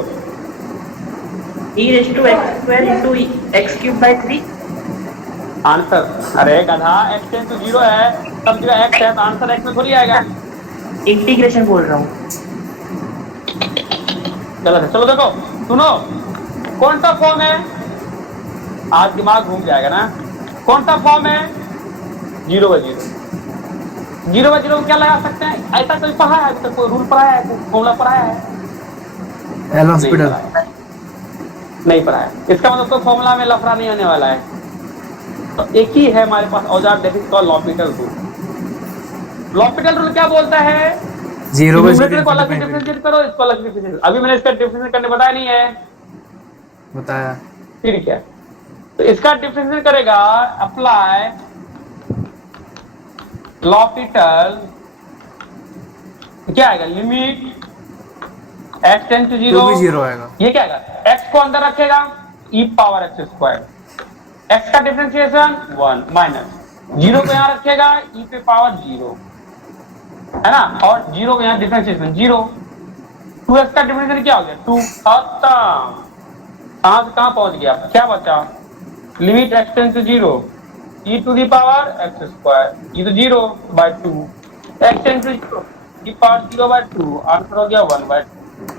e raised to x square into x cube by 3। Answer अरे गधा x टेंस टू 0 है, सब जगह x है तो आंसर x में थोड़ी आएगा। इंटीग्रेशन बोल रहा हूँ। चलो देखो सुनो, कौन सा फॉर्म है? आज दिमाग घूम जाएगा ना। कौन सा फॉर्म है? 0 by 0। 0 by 0 क्या लगा सकते हैं? ऐसा कोई पढ़ा है अभी तक? कोई रूल पढ़ाया है? कोई फॉर्मूला पढ़ाया है? एल हॉस्पिटल नहीं पढ़ाया। इसका मतलब तो फॉर्मूला में लफड़ा नहीं होने वाला है। तो एक ही है हमारे पास औजार, that is called L'Hôpital rule. L'Hôpital rule क्या बोलता है? 0 by 0 को अलग से डिफरेंशिएट करो, इसको अलग से डिफरेंशिएट। अभी मैंने इसका डिफरेंशिएट करने बताया नहीं है, बताया। फिर क्या? तो इसका डिफरेंशिएट करेगा, अप्लाई लॉपिटल, क्या आएगा? लिमिट x टेंस टू 0, 0 आएगा। ये क्या आएगा? x को अंदर रखेगा, e power x square, x का डिफरेंशिएशन 1 माइनस 0 को यहाँ रखेगा, e पे पावर 0, है ना? और 0 को यहाँ डिफरेंशिएशन 0, 2x का डिफरेंशिएशन क्या हो गया? 2। खत्म। कहाँ से कहाँ पहुंच गया? क्या बचा? Limit x tends to 0, e to the power x square, e तो 0 by 2, x tends to 0, e power 0 by 2, answer हो गया 1 by 2।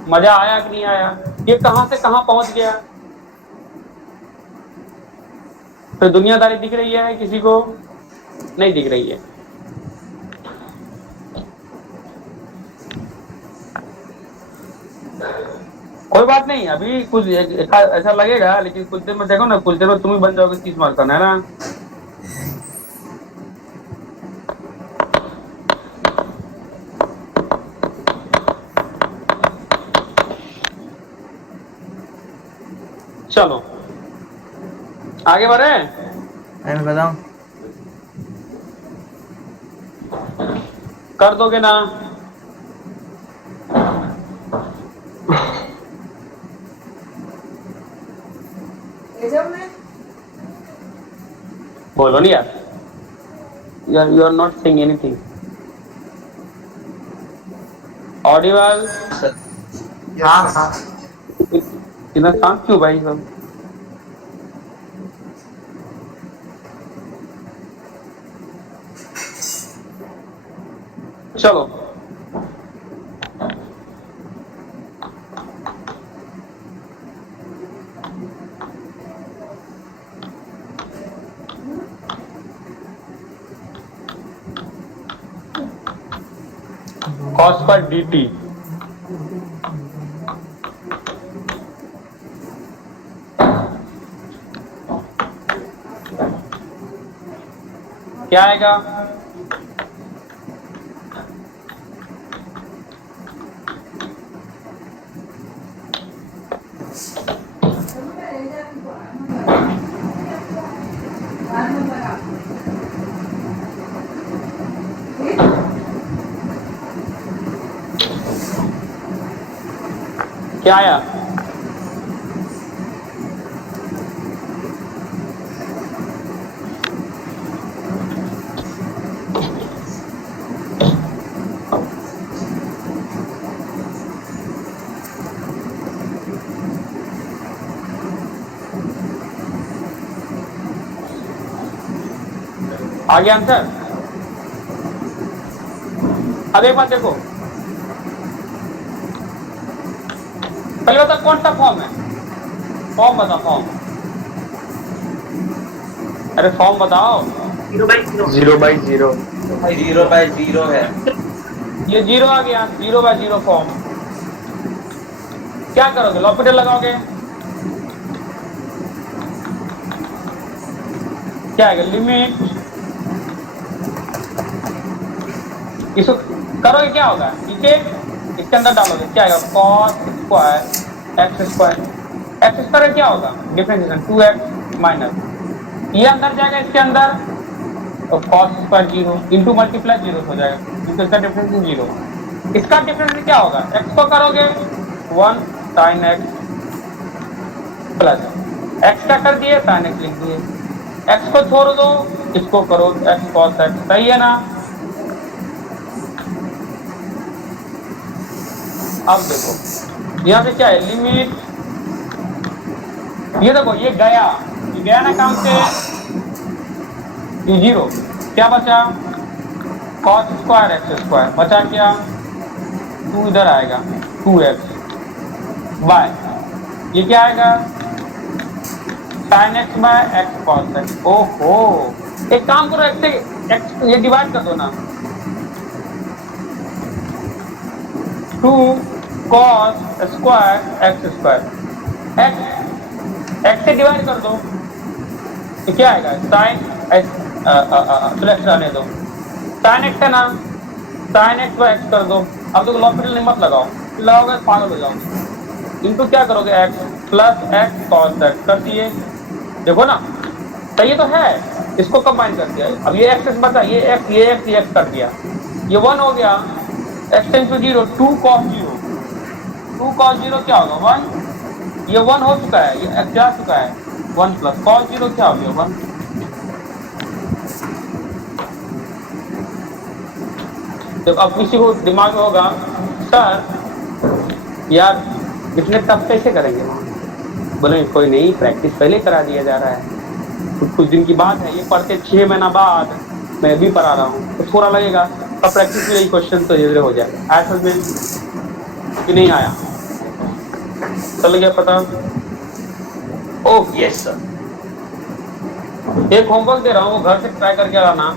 मजा आया कि नहीं आया? ये कहां से कहां पहुंच गया? तो दुनियादारी दिख रही है किसी को? नहीं दिख रही है। बात नहीं, अभी कुछ ऐसा लगेगा, लेकिन कुछ देर में देखो ना, कुछ देर में तुम ही बन जाओगे 30 मार्क का, है ना। चलो आगे बढ़े। मैं बताऊं, कर दोगे ना? बोलो नहीं यार, you are not saying anything audible. यार हाँ इतना शांत क्यों भाई सब? चलो cos पर dt क्या आएगा? क्या आया? आ गया आंसर? अब एक बात देखो, पहले बता कौन सा फॉर्म है? फॉर्म बता, फॉर्म। अरे फॉर्म बताओ। 0/0 0/0 भाई 0/0 है। ये 0 आ गया, 0/0 फॉर्म। क्या करोगे? लॉपिटल लगाओगे? क्या आएगा? लिमिट, इसको करोगे क्या होगा? नीचे इसके अंदर डालोगे, क्या आएगा? cos square x square. x square क्या होगा? डिफरेंशिएशन 2x माइनस, ये अंदर जाएगा इसके अंदर, और cos स्क्वायर 0 इंटू मल्टीप्लाई 0 हो जाएगा, क्योंकि इसका डिफरेंस 0। इसका डिफरेंस क्या होगा? x को करोगे 1 sin x प्लस x का कर दिए, sin x लिख दिए, x को छोड़ दो, इसको करो x cos x, सही है ना? अब देखो यहाँ पे क्या है? लिमिट, ये देखो ये गया ना काम से, ये 0, क्या बचा? cos स्क्वायर x स्क्वायर बचा, क्या 2 इधर आएगा, 2x बाय ये क्या आएगा? sin x by x cos x। ओहो, एक काम करो, x से x ये डिवाइड कर दो ना, 2 cos square x square, x से डिवाइड कर दो, तो क्या आएगा? sin x सिलेक्ट रहने दो, sin x है ना, sin x बाय x कर दो। अब देखो लॉपिटल मत लगाओगे पागल हो जाओगे। इनको क्या करोगे? x plus x cos x कर दिए, देखो ना सही तो है, इसको कंबाइन कर दिया। अब ये x बचा, ये x कर दिया, ये 1 हो गया, x tends to 0, 2 cos 0, 2 cos 0 क्या होगा? 1, ये 1 हो चुका है, ये x जा चुका है, 1 प्लस cos 0 क्या हो गया? 1। तो अब किसी को दिमाग में होगा, सर यार इतने टफ कैसे करेंगे? बोले कोई नहीं, प्रैक्टिस पहले करा दिया जा रहा है, कुछ दिन की बात है, ये पढ़ते 6 महीना बाद मैं भी पढ़ा रहा हूँ, तो थोड़ा लगेगा, अब प्रैक्टिस में यही क्वेश्चन तो धीरे हो जाएगा। आया समझ में कि नहीं आया? चल गया पता? ओह यस सर, एक होमवर्क दे रहा हूँ, वो घर से ट्राई करके लाना,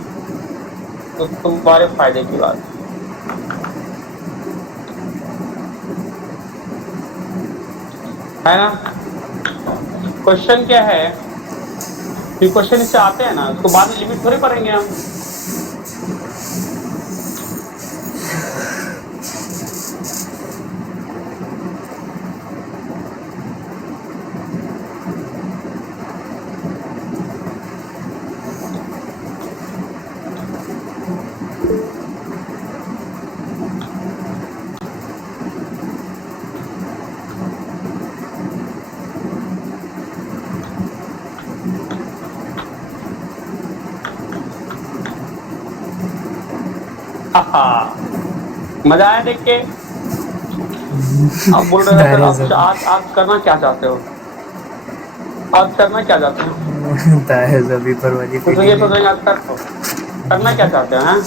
तो तुम्हारे फायदे की बात। है ना। क्वेश्चन क्या है कि क्वेश्चन इससे आते हैं ना, उसको बाद में लिमिट थोड़ी पढ़ेंगे हम। मजा आया देख के। आप बोल रहे हो सर आप करना क्या चाहते हो, आप करना क्या चाहते हो? पर वाली कुछ ये सोचेंगे आप करना क्या चाहते हो? हैं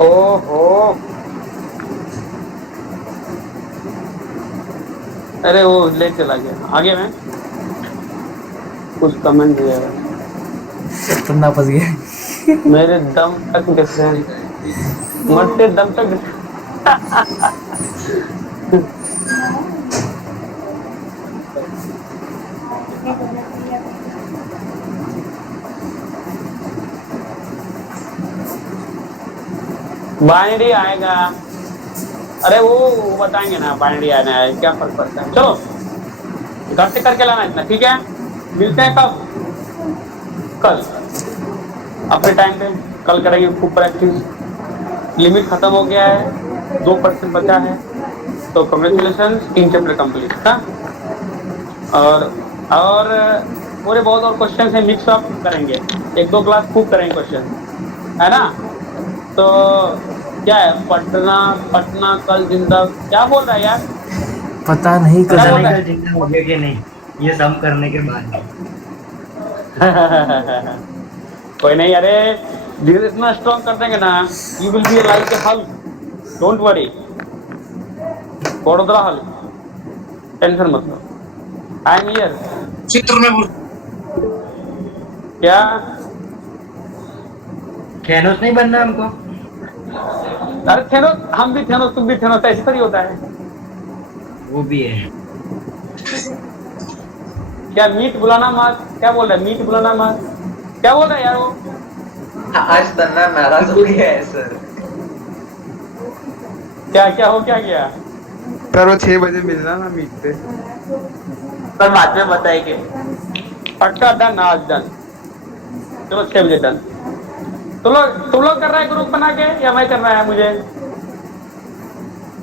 ओहो, अरे वो ले चला गया आगे में। कुछ कमेंट दिया है, तुम फंस गए। मेरे दम तक कैसे मरते दम तक। बाइनरी आएगा, अरे वो बताएंगे ना, बाइनरी आना है क्या फर्क पड़ता है। चलो घर से करके लाना इतना, ठीक है। मिलते हैं कब? कल अपने टाइम पे कल करेंगे खूब प्रैक्टिस। लिमिट खत्म हो गया है, 2% बचा है, तो कांग्रेचुलेशन, 3 चैप्टर कंप्लीट था। और पूरे बहुत और क्वेश्चन है, मिक्स अप करेंगे, 1-2 क्लास खूब करेंगे क्वेश्चन, है ना। तो क्या है, पटना कल जिंदा, क्या बोल रहा है यार? पता नहीं कल जिंदा हो गया कि नहीं, ये सम करने के बाद। कोई नहीं, अरे धीरे इतना स्ट्रॉन्ग कर देंगे ना, you will be like a Hulk, don't worry. Vadodara Hulk, tension मत लो, आई एम हियर। चित्र में क्या थैनोस नहीं बनना हमको? अरे थेनोस, हम भी थेनोस, तुम भी थेनोस, ऐसे थोड़ी होता है। वो भी है। क्या मीट बुलाना मत, क्या बोल रहा है? मीट बुलाना मत, क्या बोल रहा है यार वो? आज तन्ना नाराज हो गया है सर। क्या हो क्या गया? सर वो 6 बजे मिलना ना मीट पे। सर बाद में बताएंगे। पक्का डन, आज डन। चलो 6 बजे डन। तुम लोग कर रहा है ग्रुप बना के, या मैं कर रहा है? मुझे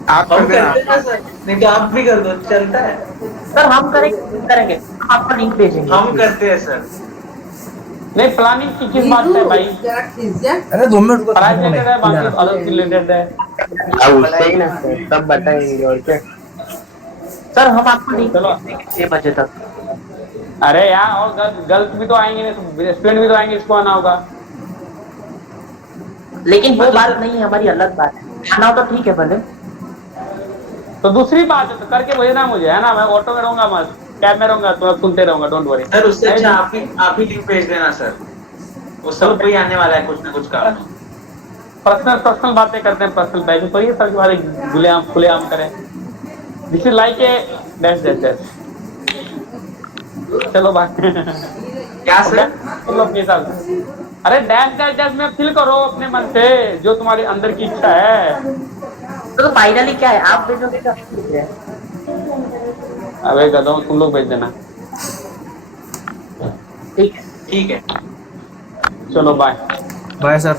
आप हम कर देना। करते हैं ना सर, नहीं तो आप भी कर दो, चलता है। सर हम करेंगे, आपको लिंक भेजेंगे। हम करते हैं सर। नहीं, प्लानिंग की किस बात है भाई? अरे 2 मिनट रुको। पढ़ाई रिलेटेड है, बाकी अलग रिलेटेड है। उससे ही ना सर, तब बताएंगे और क्या। सर हम आपको लिंक चलो। भेजेंगे 6 बजे तक। अरे यार, और गर्ल्स भी तो आएंगे, स्टूडेंट भी तो आएंगे, इसको आना होगा। लेकिन वो बात नहीं है, हमारी अलग बात है। आना हो तो ठीक है भले। तो दूसरी बात है, तो करके भेजना मुझे, है ना। मैं ऑटो में रहूंगा, मस्त कैब में रहूंगा, तो सुनते रहूंगा, डोंट वरी। सर उससे अच्छा आप ही लिंक भेज देना सर, वो सबको ही आने वाला है कुछ ना कुछ काम। पर्सनल बातें करते हैं, पर्सनल पैसे तो ये सब वाले खुलेआम करें। This is like a dash. चलो भाई। क्या सर? चलो अपने हिसाब से। अरे डैश में फील करो अपने मन से, जो तुम्हारे अंदर की इच्छा है। तो फाइनली क्या है, आप भेजोगे क्या? अबे गधों, तुम लोग भेज देना। ठीक है। चलो बाय। Bye sir.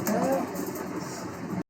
Oh,